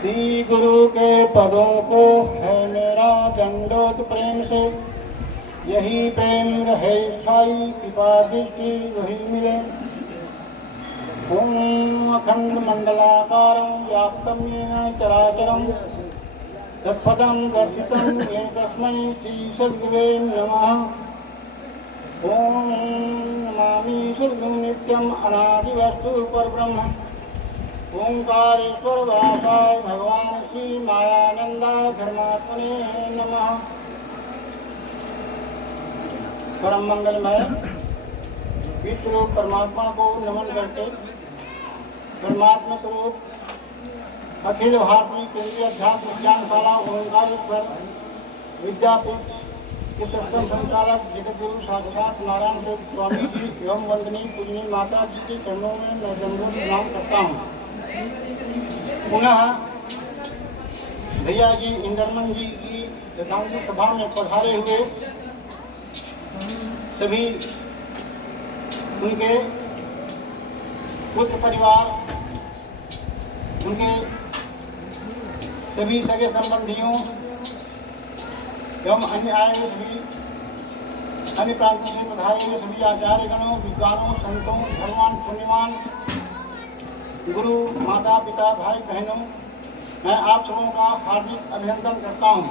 श्री गुरु के पदों को है मेरा दंडोत प्रेम से, यही प्रेम रहे स्थायी, कृपा दृष्टि वही मिले। ओम अखंड मंडलाकारं व्याप्तं येन चराचरं तत्पदं दर्शितं येन तस्मै श्री सद्गुरुवे नमः। ओम नमामि सद्गुरुं नित्यं अनादिवस्तु परब्रह्म ओंकारेश्वर वासाय भगवान श्री मायानंदाय धर्मात्मने नमः। परम मंगलमय विश्व रूप परमात्मा को नमन करके परमात्मा स्वरूप अखिल भारतीय केंद्रीय अध्यात्म विज्ञानशाला ओंकारेश्वर विद्यापीठ के सप्तम संचालक जगत गुरु साक्षात नारायण देव स्वामी जी एवं वंदनीय पूजनीय माता जी के चरणों में मैं दंडोत प्रणाम करता हूँ। पुनः भैया जी इंद्रमन जी की श्रद्धांजलि सभा में पधारे हुए सभी उनके पुत्र परिवार, उनके सभी सगे संबंधियों एवं अन्य आए हुए सभी अन्य प्रांतों से पधारे हुए सभी आचार्य गणों, विद्वानों, संतों, धर्मवान, पुण्यवान, गुरु, माता, पिता, भाई बहनों, मैं आप सबों का हार्दिक अभिनंदन करता हूँ।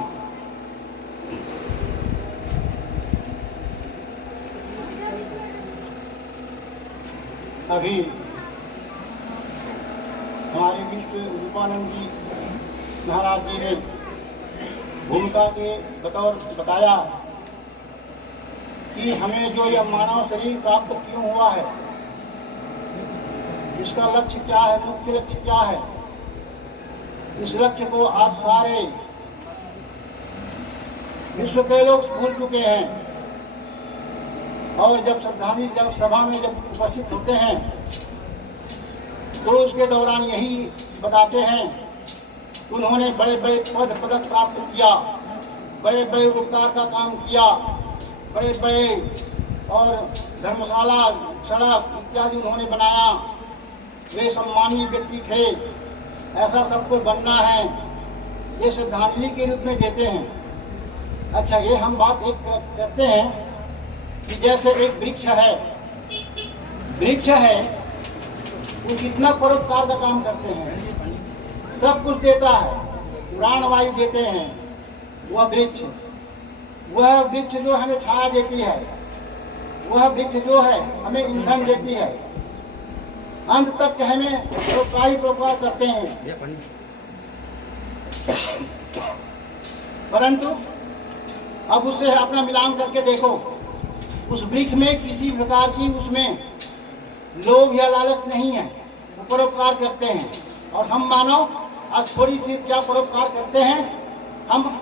अभी हमारे विश्व रूपानंद जी महाराज जी ने भूमिका के बतौर बताया कि हमें जो यह मानव शरीर प्राप्त क्यों हुआ है, इसका लक्ष्य क्या है, मुख्य लक्ष्य क्या है। इस लक्ष्य को आज सारे विश्व के लोग भूल चुके हैं और जब श्रद्धांजलि जब सभा में जब उपस्थित होते हैं तो उसके दौरान यही बताते हैं कि उन्होंने बड़े बड़े पदक प्राप्त किया, बड़े बड़े उपकार का काम किया, बड़े बड़े और धर्मशाला, सड़क इत्यादि उन्होंने बनाया, वे सम्मानीय व्यक्ति थे, ऐसा सबको बनना है, ये श्रद्धांजलि के रूप में देते हैं। अच्छा, ये हम बात एक करते हैं कि जैसे एक वृक्ष है वो कितना परोपकार का काम करते हैं, सब कुछ देता है, प्राण वायु देते हैं। वह वृक्ष जो हमें छाया देती है, वह वृक्ष जो है हमें ईंधन देती है, अंत तक हमें परोपकार करते हैं। परंतु अब उससे अपना मिलान करके देखो, उस वृक्ष में किसी प्रकार की उसमें लोभ या लालच नहीं है, वो परोपकार करते हैं। और हम मानव आज थोड़ी सी क्या परोपकार करते हैं, हम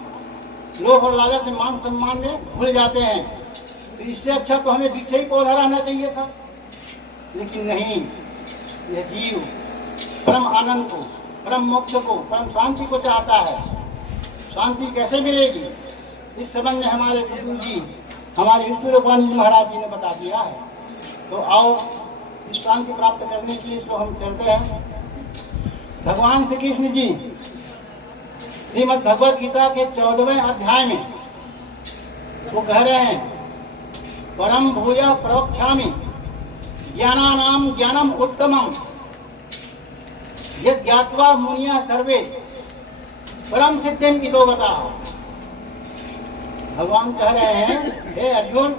लोभ और लालच में, मान सम्मान में भूल जाते हैं। तो इससे अच्छा तो हमें वृक्ष ही पौधा रहना चाहिए था, लेकिन नहीं। यह जीव परम आनंद को, परम मोक्ष को, परम शांति को चाहता है। शांति कैसे मिलेगी, इस संबंध में हमारे सदगुरु जी, हमारे विष्णु रूपानंद जी महाराज जी ने बता दिया है। तो आओ इस शांति प्राप्त करने के लिए इसको हम चलते हैं। भगवान श्री कृष्ण जी श्रीमद् भगवद गीता के 14वें अध्याय में वो कह रहे हैं, परम भूया प्रवक्ष्यामि ज्ञानानाम ज्ञानम उत्तमम यद् ज्ञात्वा मुनिया सर्वे परम सिद्धिम इतो गताः। भगवान कह रहे हैं, हे अर्जुन,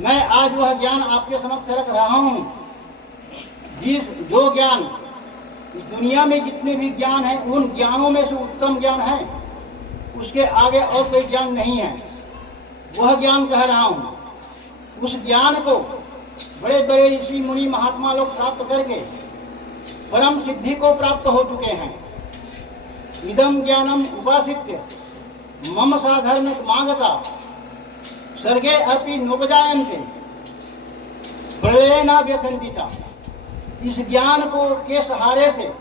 मैं आज वह ज्ञान आपके समक्ष रख रहा हूँ, जो ज्ञान इस दुनिया में जितने भी ज्ञान है, उन ज्ञानों में से उत्तम ज्ञान है, उसके आगे और कोई ज्ञान नहीं है। वह ज्ञान कह रहा हूँ, उस ज्ञान को बड़े बड़े ऋषि मुनि महात्मा लोग प्राप्त करके परम सिद्धि को प्राप्त हो चुके हैं। इदम ज्ञानम उपासित्य मम साधर्मिक मांगता सर्गे अपि नोपजायन्ते प्रलयेन व्यथन्ति च। इस ज्ञान को के सहारे से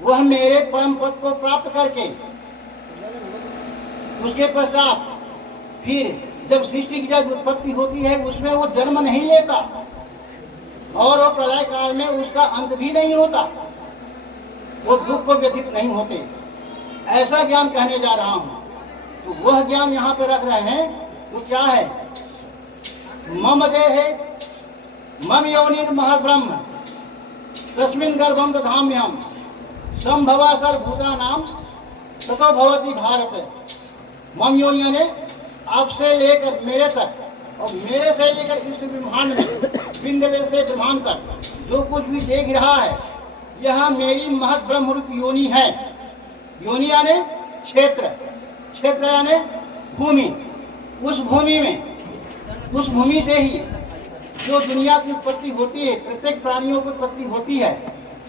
वह मेरे परम पद को प्राप्त करके उसके पश्चात फिर जब सृष्टि की जब उत्पत्ति होती है उसमें वो जन्म नहीं लेता और वो प्रलय काल में उसका अंत भी नहीं होता। वो दुख को व्यतीत नहीं होते। ऐसा ज्ञान कहने जा रहा हूं। तो वह ज्ञान यहाँ पे रख रहे हैं। तो क्या है? मम देहे मम योनिर महाब्रह्म तस्मिन् गर्भम दधाम्यहम् संभवा सर्वभूतानां ततो भवति भारत। मम योनि यानी आपसे लेकर मेरे तक और मेरे से लेकर इस ब्रह्मांड में पिंड से ब्रह्मांड तक जो कुछ भी देख रहा है यह मेरी महत ब्रह्म रूप योनि है। योनि यानी क्षेत्र, क्षेत्र यानी भूमि। उस भूमि में, उस भूमि से ही जो दुनिया की उत्पत्ति होती है, प्रत्येक प्राणियों की उत्पत्ति होती है।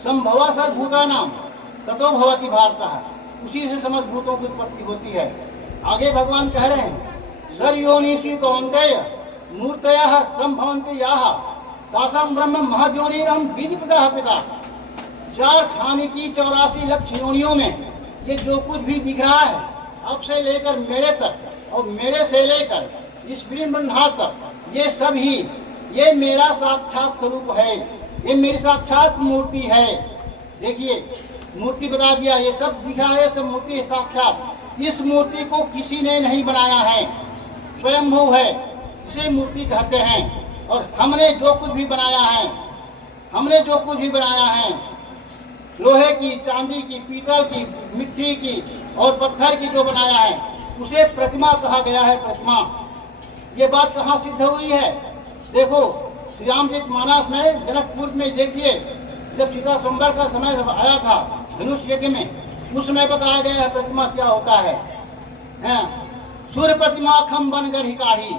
संभवा सर्वभूतानां ततो भवति भारतः, उसी से समस्त भूतों की उत्पत्ति होती है। आगे भगवान कह रहे हैं सर्वयोनिषु कौन्तेय मूर्तयः संभवन्ति याः तासां ब्रह्म महद्योनिरहं बीजप्रदः पिता। 4 खाने की 84 लाख योनियों में ये जो कुछ भी दिख रहा है अब से लेकर मेरे तक और मेरे से लेकर इस ब्रह्मांड तक, ये सब ही ये मेरा साक्षात स्वरूप है, ये मेरी साक्षात मूर्ति है। देखिए मूर्ति बता दिया, ये सब दिखा है, सब मूर्ति साक्षात। इस मूर्ति को किसी ने नहीं बनाया है, स्वयंभू है, इसे मूर्ति कहते हैं। और हमने जो कुछ भी बनाया है, हमने जो कुछ भी बनाया है, लोहे की, चांदी की, पीतल की, मिट्टी की और पत्थर की जो बनाया है उसे प्रतिमा कहा गया है। प्रतिमा, ये बात कहाँ सिद्ध हुई है? देखो श्री रामचरित मानस में जनकपुर में देखिए, जब सीता स्वयंवर का समय आया था धनुष यज्ञ में, उस समय बताया गया है प्रतिमा क्या होता है। सूर्य प्रतिमा खम बन गढ़ी काढ़ी।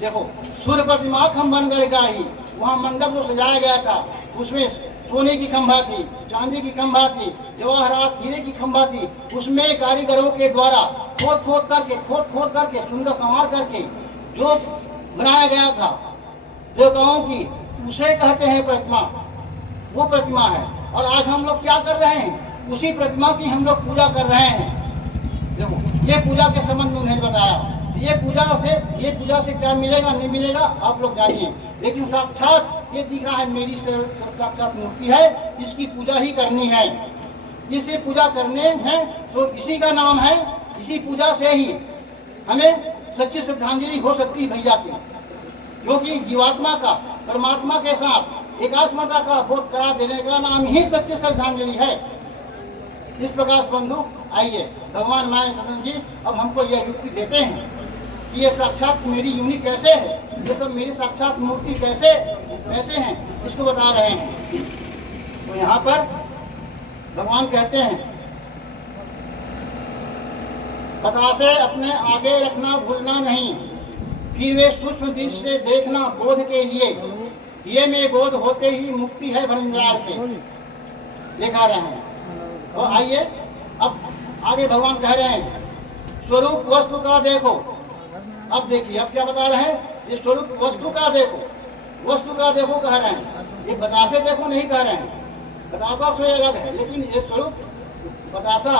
देखो सूर्य प्रतिमा खम बन गढ़ी काढ़ी, वहाँ मंडप को सजाया गया था, उसमें सोने की खंभा थी, चांदी की खंभा थी, जवाहरात हीरे की खंभा थी। उसमें कारीगरों के द्वारा खोद खोद करके सुंदर संवार करके जो बनाया गया था देवताओं की, उसे कहते हैं प्रतिमा। वो प्रतिमा है। और आज हम लोग क्या कर रहे हैं? उसी प्रतिमा की हम लोग पूजा कर रहे हैं। देखो ये पूजा के संबंध में उन्हें बताया, ये पूजा से क्या मिलेगा नहीं मिलेगा आप लोग जानिए, लेकिन साक्षात ये दिख रहा है मेरी साक्षात मूर्ति है, इसकी पूजा ही करनी है। इसे पूजा करने हैं तो इसी का नाम है, इसी पूजा से ही हमें सच्ची श्रद्धांजलि हो सकती है भैया की, क्योंकि जीवात्मा का परमात्मा के साथ एकात्मता का बोध करा देने का नाम ही सच्ची श्रद्धांजलि है। इस प्रकार बंधु आइए भगवान मायानंद जी अब हमको यह युक्ति देते हैं कि ये साक्षात मेरी योनि कैसे है, ये सब मेरी साक्षात मूर्ति कैसे हैं, इसको बता रहे हैं। तो यहाँ पर भगवान कहते हैं बतासे अपने आगे रखना भूलना नहीं, फिर वे सूक्ष्म दृष्टि से देखना बोध के लिए, ये में बोध होते ही मुक्ति है भंडार से। देखा रहे हैं। और आइए अब आगे भगवान कह रहे हैं स्वरूप वस्तु का देखो। अब देखिए अब क्या बता रहे हैं, ये स्वरूप वस्तु का देखो, वस्तु का देखो कह रहे हैं। ये बतासे देखो नहीं कह रहे हैं, बतासा से अलग है, लेकिन ये स्वरूप बतासा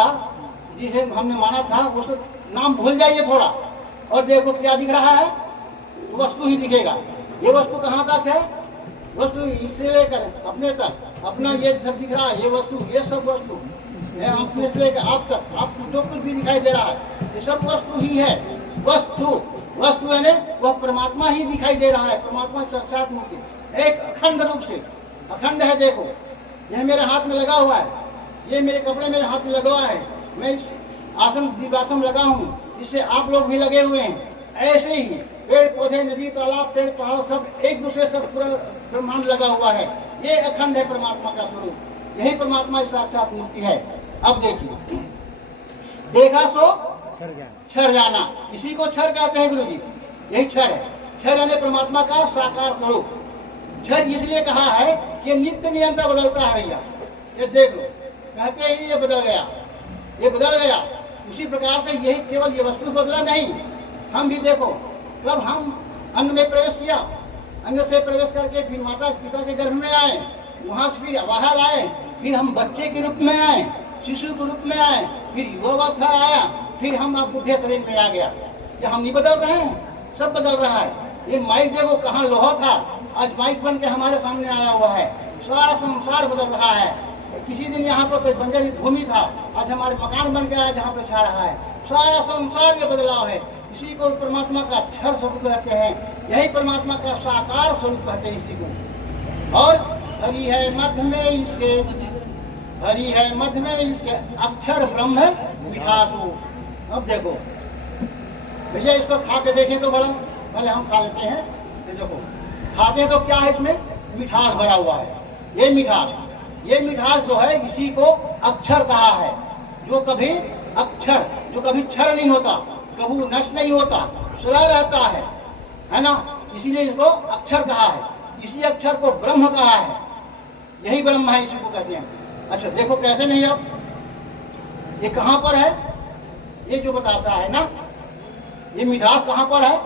जिसे हमने माना था उसको नाम भूल जाइए थोड़ा और देखो क्या दिख रहा है, वस्तु ही दिखेगा। ये वस्तु कहाँ तक है? वस्तु इससे लेकर अपने तक, अपना ये सब दिख रहा है, ये वस्तु, ये सब वस्तु है, अपने से लेकर आप तक, आपको जो कुछ भी दिखाई दे रहा है ये सब वस्तु ही है। वस्तु है वह परमात्मा ही दिखाई दे रहा है, परमात्मा साक्षात मूर्ति एक अखंड रूप से अखंड है। देखो यह मेरे हाथ में लगा हुआ है, ये मेरे कपड़े मेरे हाथ में लगा हुआ है, मैं इस आसन दिवासन लगा हूँ, इससे आप लोग भी लगे हुए हैं। ऐसे ही पेड़ पौधे, नदी, तालाब, पेड़ पहाड़ सब एक दूसरे से पूरा ब्रह्मांड लगा हुआ है। ये अखंड है परमात्मा का स्वरूप, यही परमात्मा की साक्षात मूर्ति है। अब देखिए देखा सो क्षर जाना, इसी को क्षर कहते हैं गुरु जी, यही क्षर है। क्षर यानी परमात्मा का साकार स्वरूप। क्षर इसलिए कहा है कि नित्य निरंतर बदलता है भैया। ये देख लो, कहते ही ये बदल गया, ये बदल गया। उसी प्रकार से यही केवल ये वस्तु बदला नहीं, हम भी देखो जब हम अंग में प्रवेश किया, अंग से प्रवेश करके फिर माता पिता के गर्भ में आए, वहां से फिर बाहर आए, फिर हम बच्चे के रूप में आए, शिशु के रूप में आए, फिर युवावस्था आया, फिर हम अब बुढ़े शरीर में आ गया। ये हम नहीं बदल रहे हैं, सब बदल रहा है। ये माइक देखो कहाँ लोहा था, आज माइक बन के हमारे सामने आया हुआ है। सारा संसार बदल रहा है, किसी दिन यहाँ पर कोई बंजर भूमि था, आज हमारे मकान बन गया है जहाँ पे छा रहा है। सारा संसार ये बदलाव है। इसी को परमात्मा का अक्षर स्वरूप कहते हैं, यही परमात्मा का साकार स्वरूप कहते हैं इसी को। और हरि है मध्य में इसके, हरि है मध्य में इसके, अक्षर ब्रह्म मिठासु। अब देखो भैया, इसको खा के देखें तो बड़ा, पहले हम खा लेते हैं। ये देखो खाते हैं तो क्या है, इसमें मिठास भरा हुआ है। ये मिठास जो है इसी को अक्षर कहा है, जो कभी अक्षर, जो कभी क्षर नहीं होता, कभी नष्ट नहीं होता, सदा रहता है ना। इसीलिए इसको अक्षर कहा है। इसी अक्षर को ब्रह्म कहा है, यही ब्रह्म है, इसी को कहते हैं। अच्छा देखो कैसे नहीं, अब ये कहाँ पर है, ये जो बतासा है ना, ये मिठास कहाँ पर है,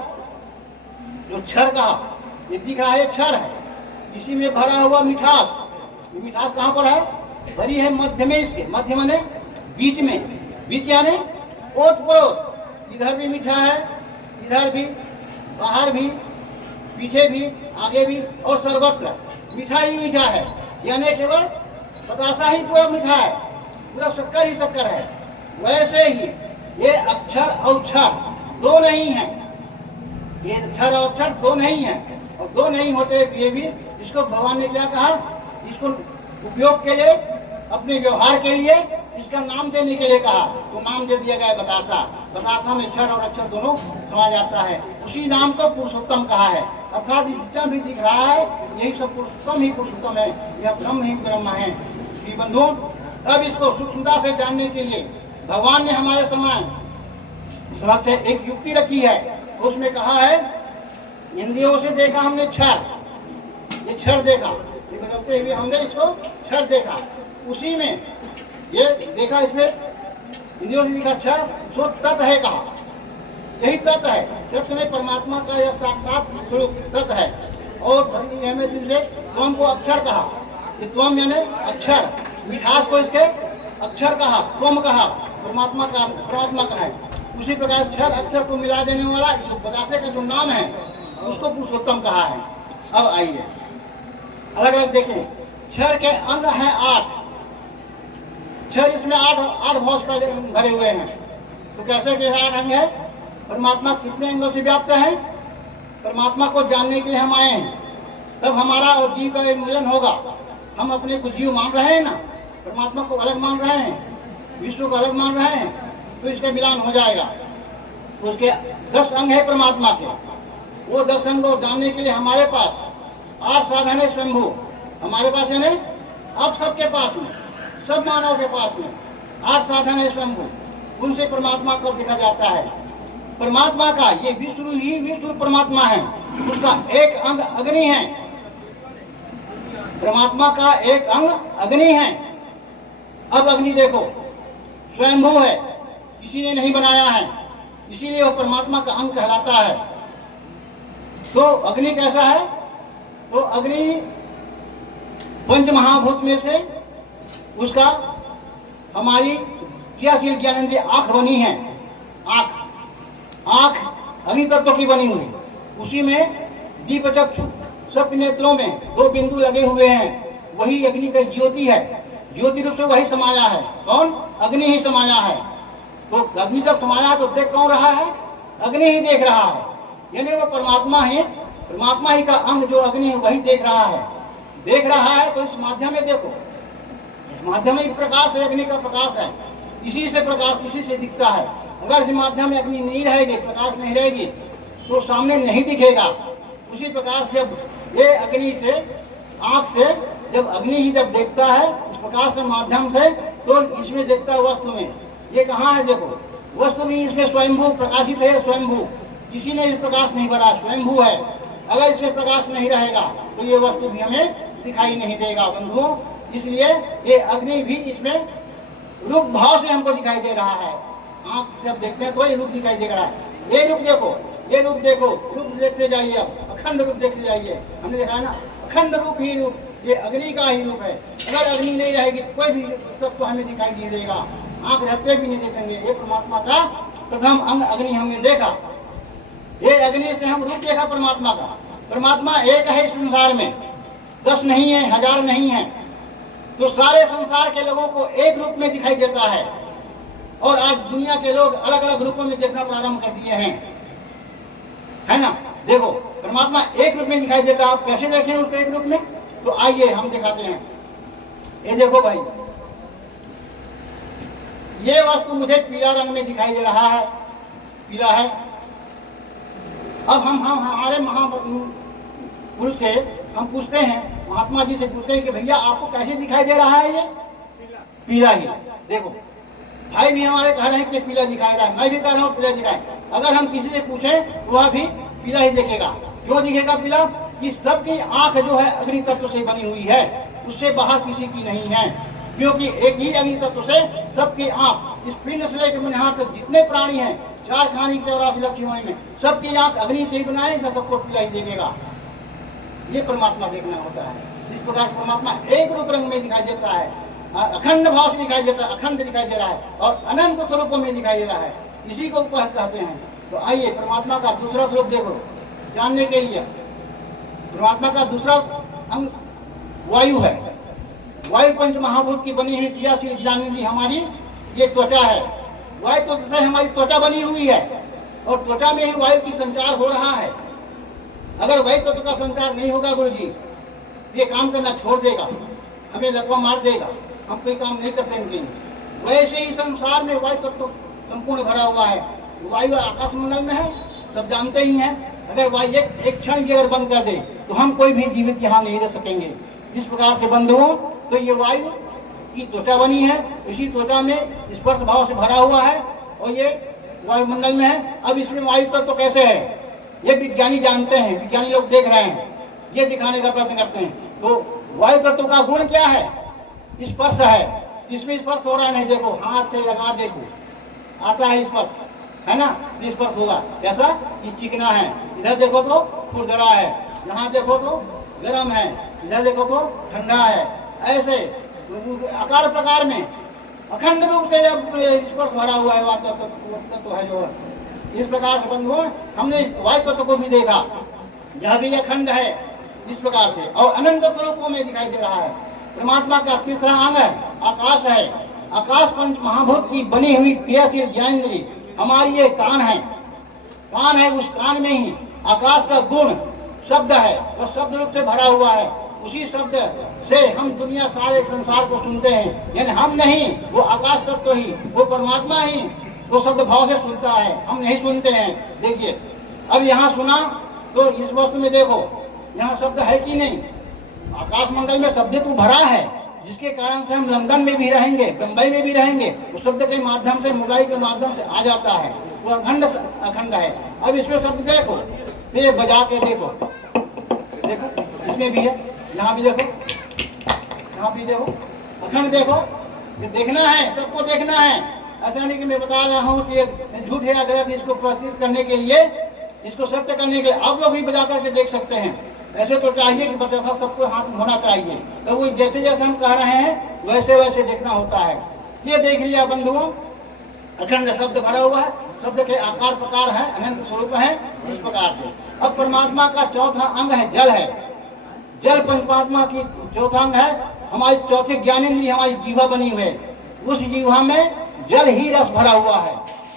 जो क्षर कहा, ये दिख रहा है क्षर है, इसी में भरा हुआ मिठास। ये मिठास कहाँ पर है, भरी है मध्य में इसके, मध्य माने बीच में, बीच यानी ओत पड़ोस, इधर भी मीठा है, इधर भी, बाहर भी, पीछे भी, आगे भी, और सर्वत्र मीठा ही मीठा है। यानी केवल बतासा ही पूरा मीठा है, पूरा शक्कर ही शक्कर है। वैसे ही ये अक्षर और क्षर दो नहीं है, ये अक्षर और अक्षर दो नहीं है, और दो नहीं होते ये भी इसको भगवान ने क्या कहा, इसको उपयोग के लिए, अपने व्यवहार के लिए, इसका नाम देने के लिए कहा, तो नाम दे दिया गया बतासा। बतासा में क्षर और अक्षर दोनों समा जाता है, उसी नाम को पुरुषोत्तम कहा है। अर्थात जितना भी दिख रहा है यही सब पुरुषोत्तम ही पुरुषोत्तम है, यह ब्रह्म ही ब्रह्म है। श्री बंधुओं, अब इसको सूक्ष्मता से जानने के लिए भगवान ने हमारे समक्ष एक युक्ति रखी है। उसमें कहा है, इंद्रियों से देखा हमने क्षर, ये क्षर देखा, ये बदलते हुए हमने इसको क्षर देखा, उसी में ये देखा, इसमें इंद्रियों से देखा क्षर, जो तत् है कहा, यही तत् है। तत् ने परमात्मा का यह साक्षात स्वरूप तत् है। और त्वम को अक्षर कहा, ये त्वम यानी अक्षर, मिठास को इसके अक्षर कहा, त्वम कहा, परमात्मा का है। उसी प्रकार क्षर अक्षर को मिला देने वाला जो बतासे का जो नाम है उसको पुरुषोत्तम कहा है। अब आइए अलग अलग देखें। क्षर के अंग हैं 8, क्षर इसमें 8 भाव भरे हुए हैं। तो कैसे 8 अंग है, परमात्मा कितने अंगों से व्याप्त है, परमात्मा को जानने के लिए हम आए हैं, तब हमारा और जीव का एक मिलन होगा। हम अपने को जीव मान रहे हैं ना, परमात्मा को अलग मान रहे हैं, विश्व को अलग मान रहे हैं, तो इसका मिलान हो जाएगा। तो उसके 10 अंग है परमात्मा के, वो 10 अंग को जानने के लिए हमारे पास 8 साधन है स्वयंभू, हमारे पास है नहीं, अब सबके पास में, सब मानव के पास में 8 साधन है स्वयंभू, उनसे परमात्मा को देखा जाता है। परमात्मा का ये विष्णु ही विष्णु परमात्मा है, उसका एक अंग अग्नि है, परमात्मा का एक अंग अग्नि है। अब अग्नि देखो स्वयंभू है, किसी ने नहीं बनाया है, इसीलिए वो परमात्मा का अंग कहलाता है। तो अग्नि कैसा है, तो अग्नि पंच महाभूत में से उसका हमारी क्या ज्ञानेंद्रिय आंख बनी है, आंख अग्नि तत्व की बनी हुई, उसी में दीप चक्षु सब नेत्रों में 2 बिंदु लगे हुए हैं, वही अग्नि का ज्योति है, ज्योति रूप से वही समाया है। कौन, अग्नि ही समाया है। तो अग्नि जब समाया तो देख कौन रहा है, अग्नि ही देख रहा है, यानी वो परमात्मा ही का अंग जो अग्नि है वही देख रहा है। देख रहा है तो इस माध्यम में देखो, इस माध्यम में प्रकाश है, अग्नि का प्रकाश है, इसी से प्रकाश इसी से दिखता है। अगर इस माध्यम में अग्नि नहीं रहेगी, प्रकाश नहीं रहेगी, तो सामने नहीं दिखेगा। उसी प्रकार से ये अग्नि से, आंख से जब अग्नि ही जब देखता है इस प्रकाश के माध्यम से, तो इसमें देखता है वस्तु में। ये कहाँ है, देखो वस्तु भी इसमें स्वयंभू प्रकाशित है, स्वयंभू, किसी ने इस प्रकाश नहीं भरा, स्वयंभू है। अगर इसमें प्रकाश नहीं रहेगा तो ये वस्तु भी हमें दिखाई नहीं देगा बंधुओं। इसलिए ये अग्नि भी इसमें रूप भाव से हमको दिखाई दे रहा है। आप जब देखते हैं तो ये रूप दिखाई दे रहा है। ये रूप देखो, ये रूप देखो, रूप देखते जाइए, अब अखंड रूप देखते जाइए। हमने देखा है ना, अखंड रूप ही रूप, ये अग्नि का ही रूप है। अगर अग्नि नहीं रहेगी तो कोई भी तत्व हमें दिखाई नहीं देगा, आंख रहते भी नहीं देखेंगे। ये परमात्मा का प्रथम अंग अग्नि हमने देखा, ये अग्नि से हम रूप देखा परमात्मा का। परमात्मा एक है इस संसार में, 10 नहीं है, 1000 नहीं है, तो सारे संसार के लोगों को एक रूप में दिखाई देता है, और आज दुनिया के लोग अलग अलग रूपों में देखना प्रारंभ कर दिए हैं, है ना। देखो परमात्मा एक रूप में दिखाई देता है, आप कैसे देखें उसको एक रूप में? तो आइए हम दिखाते हैं। ये देखो भाई, ये वस्तु मुझे पीला रंग में दिखाई दे रहा है, पीला है। अब हम हमारे महापुरुष से हम पूछते हैं, महात्मा जी से पूछते हैं कि भैया आपको कैसे दिखाई दे रहा है? ये पीला ही। देखो भाई भी हमारे कह रहे हैं कि पीला दिखाई रहा है, मैं भी कह रहा हूँ पीला दिखाए। अगर हम किसी से पूछें तो वह भी पीला ही दिखेगा। क्यों दिखेगा पीला? कि सबकी आंख जो है अग्नि तत्व से बनी हुई है, उससे बाहर किसी की नहीं है, क्योंकि एक ही अग्नि तत्व से सबकी आंख, इस पिंड से लेकर मनिहार तक जितने प्राणी हैं, 4 खानी 84 लाख जीवों में, सबकी आंख अग्नि से ही बनाए, इसका सबको पीला ही दिखेगा। ये परमात्मा देखना होता है। इस प्रकार परमात्मा एक रूप रंग में दिखाई देता है, अखंड भाव से दिखाई देता है, अखंड दिखाई दे रहा है, और अनंत स्वरूपों में दिखाई दे रहा है। इसी को कहते हैं। तो आइए परमात्मा का दूसरा स्वरूप देखो जानने के लिए। परमात्मा का दूसरा अंग वायु है। वायु पंच महाभूत की बनी हुई क्रियाशील ज्ञानेंद्रिय हमारी ये त्वचा है। वायु तो से हमारी त्वचा बनी हुई है, और त्वचा में ही वायु की संचार हो रहा है। अगर वायु तत्व का संचार नहीं होगा गुरु जी, ये काम करना छोड़ देगा, हमें लकवा मार देगा, हम कोई काम नहीं कर सकेंगे। वैसे ही संसार में वायु तत्व संपूर्ण भरा हुआ है। वायु आकाश मंडल में है, सब जानते ही हैं। अगर वायु एक क्षण भी अगर बंद कर दे तो हम कोई भी जीवित यहाँ नहीं रह सकेंगे। इस प्रकार से बंधुओं, तो ये वायु की त्वचा बनी है, इसी त्वचा में स्पर्श भाव से भरा हुआ है, और ये वायुमंडल में है। अब इसमें वायु तत्व तो कैसे है, ये विज्ञानी जानते हैं, विज्ञानी लोग देख रहे हैं, ये दिखाने का प्रयत्न करते हैं। तो वायु तत्व का गुण क्या है? स्पर्श है। इसमें स्पर्श हो रहा है, नहीं देखो हाथ से लगा देखो, आता है स्पर्श, है ना। स्पर्श होगा कैसा? ये चिकना है, इधर देखो तो खुरदरा है, यहाँ देखो तो गर्म है, इधर देखो तो ठंडा है। ऐसे आकार प्रकार में अखंड रूप से जब स्पर्श भरा हुआ है वायु तत्व है जो, इस प्रकार से बंधुओं हमने वायु तत्व को भी देखा, यह भी अखंड है इस प्रकार से, और अनंत स्वरूपों में दिखाई दे रहा है। परमात्मा का तीसरा अंग है आकाश है। आकाश पंच महाभूत की बनी हुई क्रियाशील ज्ञानेंद्रिय हमारी ये कान है। कान है, उस कान में ही आकाश का गुण शब्द है, और शब्द रूप से भरा हुआ है। उसी शब्द से हम दुनिया सारे संसार को सुनते हैं, यानी हम नहीं, वो आकाश तत्व ही, वो परमात्मा ही वो शब्द भाव से सुनता है, हम नहीं सुनते हैं। देखिए अब यहाँ सुना तो इस वस्तु में देखो यहाँ शब्द है कि नहीं? आकाश मंडल में शब्द तो भरा है, जिसके कारण से हम लंदन में भी रहेंगे, बम्बई में भी रहेंगे, उस शब्द के माध्यम से, मोबाइल के माध्यम से आ जाता है, वो अखंड है। अब इसमें शब्द देखो, ये बजा के देखो, देखो इसमें भी है, यहाँ भी देखो, यहाँ भी देखो, अखंड देखो। ये देखना है, सबको देखना है। ऐसा नहीं कि मैं बता रहा हूँ कि ये झूठ है या गलत, इसको प्रसिद्ध करने के लिए, इसको सत्य करने के लिए आप लोग भी बजा करके देख सकते हैं। ऐसे तो चाहिए कि बच्चा सबको हाथ होना चाहिए, तो वो जैसे जैसे हम कह रहे हैं वैसे वैसे देखना होता है। ये देख लिया बंधुओं, अखंड शब्द भरा हुआ है, शब्द के आकार प्रकार है, अनंत स्वरूप है, इस प्रकार से। अब परमात्मा का चौथा अंग है जल है। जल परमात्मा की चौथा अंग है। हमारी चौथी ज्ञानेंद्रिय हमारी जीवा बनी हुई है, उस जीवा में जल ही रस भरा हुआ है,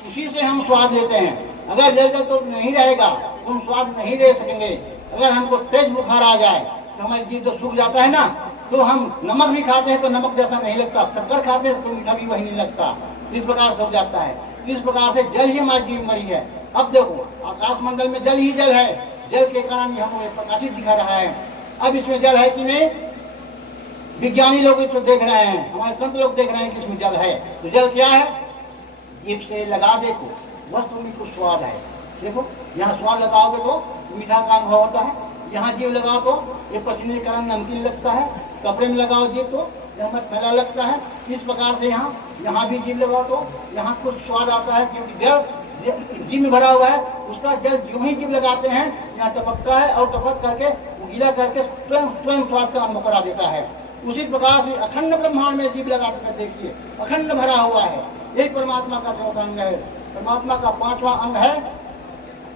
उसी से हम स्वाद लेते हैं। अगर जल तो नहीं रहेगा तो हम स्वाद नहीं ले सकेंगे। अगर हमको तेज बुखार आ जाए तो हमारी जीभ तो सूख जाता है ना, तो हम नमक भी खाते हैं तो नमक जैसा नहीं लगता, शक्कर खाते हैं तो मीठा भी वही नहीं लगता, इस प्रकार से हो जाता है। इस प्रकार से जल ही हमारी जीव मरी है। अब देखो आकाश मंडल में जल ही जल है, जल के कारण ये हमें प्रकाशित दिखा रहा है। अब इसमें जल है कि नहीं? विज्ञानी लोग इसको देख रहे हैं, हमारे संत लोग देख रहे हैं कि इसमें जल है। तो जल क्या है? जीभ से लगा देखो, वस्तु में कुछ स्वाद है। देखो यहाँ स्वाद लगाओगे तो मीठा का अनुभव होता है, यहाँ जीव लगाओ तो ये पसीने के कारण नमकीन लगता है, कपड़े में लगाओ जीव तो यहाँ फैला लगता है। इस प्रकार से यहाँ भी जीव लगाओ तो यहाँ कुछ स्वाद आता है, क्योंकि जल जीव में भरा हुआ है। उसका जल जो ही जीव लगाते हैं यहाँ टपकता है, और टपक करके गीला करके स्वयं स्वाद का अनुभव करा देता है। उसी प्रकार से अखंड ब्रह्मांड में जीव लगा कर देखिए, अखंड भरा हुआ है। यही परमात्मा का चौथा अंग है। परमात्मा का पांचवा अंग है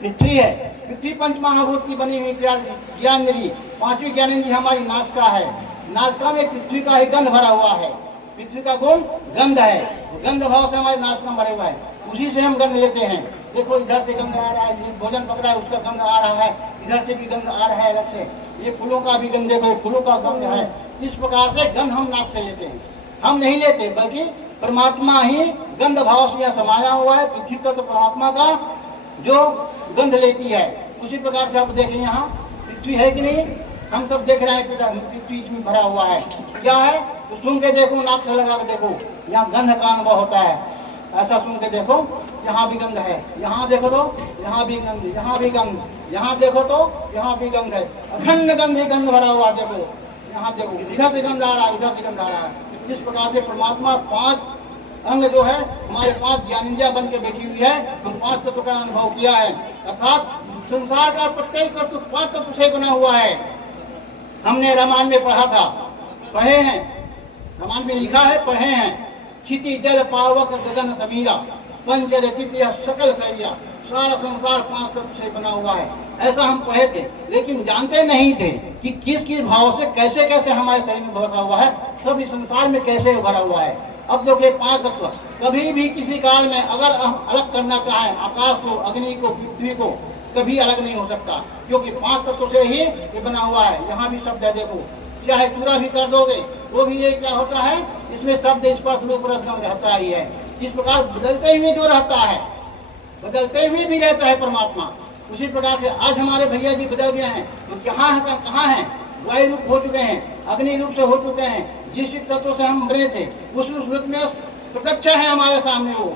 पृथ्वी है। पृथ्वी पंच महाभूत की बनी हुई ज्ञानेंद्रिय, पांचवी ज्ञानेंद्रिय हमारी नासिका है। नासिका में पृथ्वी का ही गंध भरा हुआ है। पृथ्वी का गुण गंध है, गंध भाव से हमारे नासिका भरे हुआ है, उसी से हम गंध लेते हैं। देखो इधर से गंध आ रहा है, ये भोजन पक रहा है उसका गंध आ रहा है, इधर से भी गंध आ रहा है अलग से, ये फूलों का भी गंध देखो, फूलों का गंध है। इस प्रकार से गंध हम नाक से लेते हैं। हम नहीं लेते, बल्कि परमात्मा ही गंध भाव से यहाँ समाया हुआ है। पृथ्वी का तो परमात्मा का जो गंध लेती है। उसी प्रकार से आप देखें यहाँ पृथ्वी है कि नहीं, हम सब देख रहे हैं पृथ्वी इसमें भरा हुआ है। क्या है तो सुन के देखो, नाक से लगा के देखो, यहाँ गंध का अनुभव होता है। ऐसा सुन के देखो, यहाँ भी गंध है, यहाँ देखो तो यहाँ भी गंध, यहाँ भी गंध, यहाँ देखो तो यहाँ भी गंध है, अखंड गंध ही गंध भरा हुआ। देखो यहाँ देखो, इधर से गंध आ रहा है, इधर से गंध आ रहा है। इस प्रकार से परमात्मा पांच अंग जो है हमारे पांच ज्ञानेंद्रियां बन के बैठी हुई है। हम पांच तत्व का अनुभव किया है, अर्थात संसार का प्रत्येक तत्व पांच तत्व से बना हुआ है। हमने रामायण में पढ़ा था, पढ़े हैं, रामायण में लिखा है, पढ़े हैं। क्षिति जल पावक गगन समीरा पंच रचित सकल सैया, सारा संसार पांच तत्व से बना हुआ है। ऐसा हम पढ़े थे, लेकिन जानते नहीं थे कि किस किस भाव से कैसे कैसे हमारे शरीर में भरा हुआ है, सब इस संसार में कैसे भरा हुआ है। अब देखिए पांच तत्व कभी भी किसी काल में अगर हम अलग करना चाहें, आकाश को, अग्नि को, पृथ्वी को, कभी अलग नहीं हो सकता, क्योंकि पांच तत्व से ही ये बना हुआ है। यहाँ भी शब्द है, देखो चाहे पूरा भी कर दोगे वो भी ये क्या होता है, इसमें शब्द स्पर्श रूप रस गंध रहता ही है। इस प्रकार बदलते हुए जो रहता है, बदलते हुए भी रहता है परमात्मा। उसी प्रकार से आज हमारे भैया जी बदल गए हैं, तो कहाँ है, वायु रूप हो चुके हैं, अग्नि रूप से हो चुके हैं। जिस तत्व से हम बने थे उस रूप में प्रत्यक्ष है हमारे सामने वो।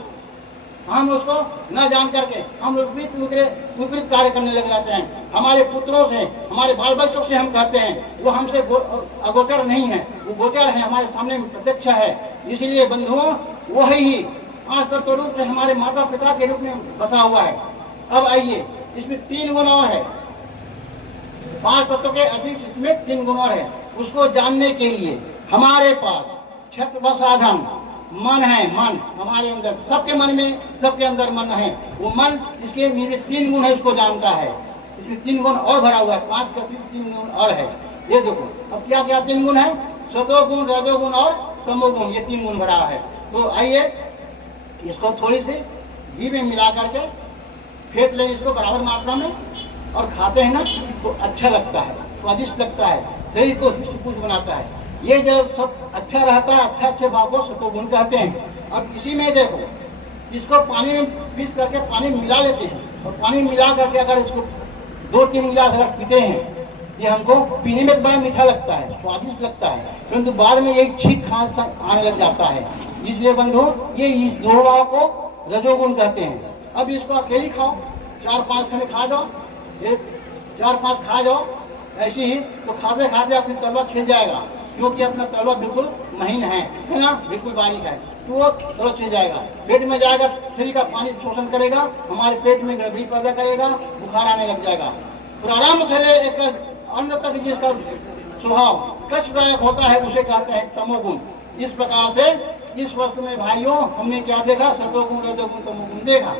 हम उसको न जान करके हम विपरीत कार्य करने लग जाते हैं। हमारे पुत्रों से, हमारे बाल बच्चों से हम कहते हैं, वो हमसे अगोचर नहीं है, वो गोचर है, हमारे सामने प्रत्यक्ष है। इसलिए बंधुओं, वही पांच तत्व रूप से हमारे माता पिता के रूप में बसा हुआ है। अब आइए, इसमें तीन गुण और है, पांच तत्व के अधिक इसमें तीन गुण और है। उसको जानने के लिए हमारे पास छठ व साधन मन है। मन हमारे अंदर, सबके मन में, सबके अंदर मन है। वो मन, इसके मेरे तीन गुण है, उसको जानता है। इसमें तीन गुण और भरा हुआ है, पांच का तीन गुण और है। ये देखो अब क्या क्या तीन गुण है, सतोगुण, रजोगुण और तमोगुण, ये तीन गुण भरा है। तो आइए इसको थोड़ी सी घी में मिला करके फेंट लें इसको बराबर मात्रा में, और खाते हैं ना तो अच्छा लगता है, स्वादिष्ट लगता है, शरीर को कुछ बनाता है। ये जब सब अच्छा रहता है, अच्छे भाव को सतोगुण कहते हैं। अब इसी में देखो, इसको पानी में पीस करके पानी में मिला लेते हैं, और पानी मिला करके अगर इसको 2-3 गिलास अगर पीते हैं, ये हमको पीने में बड़ा मीठा लगता है, स्वादिष्ट लगता है, परंतु बाद में एक छींक खांस आने लग जाता है। इसलिए बंधु, ये इस दो भाव को रजोगुण कहते हैं। अब इसको अकेले खाओ, 4-5 खने खा जाओ, 4-5 खा जाओ, ऐसे ही तो खाते खाते अपनी तलवा खिल जाएगा, क्योंकि अपना तलवा बिल्कुल महीन है ना, बिल्कुल बारीक है, तो वो तलवा खिल जाएगा, पेट में जाएगा, शरीर का पानी शोषण करेगा, हमारे पेट में गड़बड़ी पैदा करेगा, बुखार आने लग जाएगा। तो आराम से एक अंत तक जिसका स्वभाव कष्टदायक होता है उसे कहते हैं तमोगुण। इस प्रकार से इस वस्तु में भाइयों हमने क्या देखा, सतोगुण, रजोगुण, तमोगुण देखा।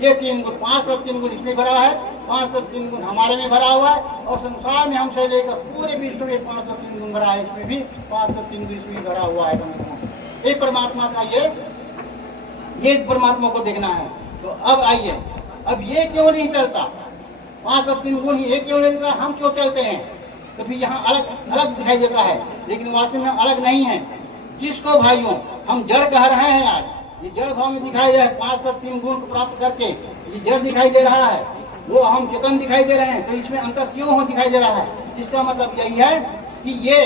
ये तीन गुण, 5 और 3 गुण इसमें भरा है, 5 और 3 गुण हमारे में भरा हुआ है, और संसार में हमसे लेकर पूरे विश्व में 5 और 3 गुण भरा है, इसमें भी 5 और 3 गुण इसमें भरा हुआ है। ये परमात्मा का ये परमात्मा को देखना है। तो अब आइए, अब ये क्यों नहीं चलता, 5 और 3 गुण ही ये क्यों नहीं चलता, हम क्यों चलते हैं? तो फिर यहाँ अलग दिखाई देता है, लेकिन वास्तव में अलग नहीं है। जिसको भाइयों हम जड़ कह रहे हैं, आज ये जड़ भाव में दिखाई दे रहा है, 5 और 3 गुण को प्राप्त करके ये जड़ दिखाई दे रहा है, वो हम चेतन दिखाई दे रहे हैं। तो इसमें अंतर क्यों हो दिखाई दे रहा है? इसका मतलब यही है कि ये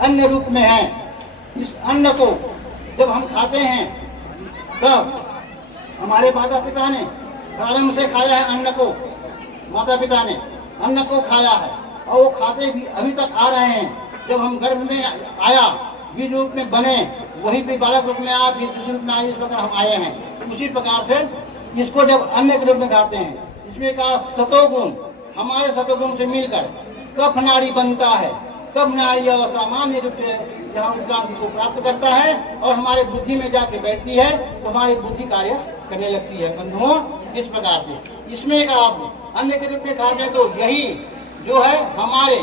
अन्न रूप में है। इस अन्न को जब हम खाते हैं, तब हमारे माता पिता ने प्रारंभ से खाया है अन्न को, माता पिता ने अन्न को खाया है, और वो खाते भी अभी तक आ रहे हैं। जब हम गर्भ में आया, बीज रूप में बने, वही पे बालक रूप में आया, फिर शिशु रूप में आए, इस प्रकार हम आए हैं। उसी प्रकार से इसको जब अन्न के रूप में खाते हैं, इसमें का सतोगुण हमारे सतोगुण से मिलकर कफ नाड़ी बनता है। कफ नाड़ी असामान्य रूप से जहाँ उत्क्रांति को प्राप्त करता है और हमारे बुद्धि में जाके बैठती है, तो हमारी बुद्धि कार्य करने लगती है। बंधुओं, इस प्रकार से इसमें का आप अन्न के रूप में खाते हैं, तो यही जो है हमारे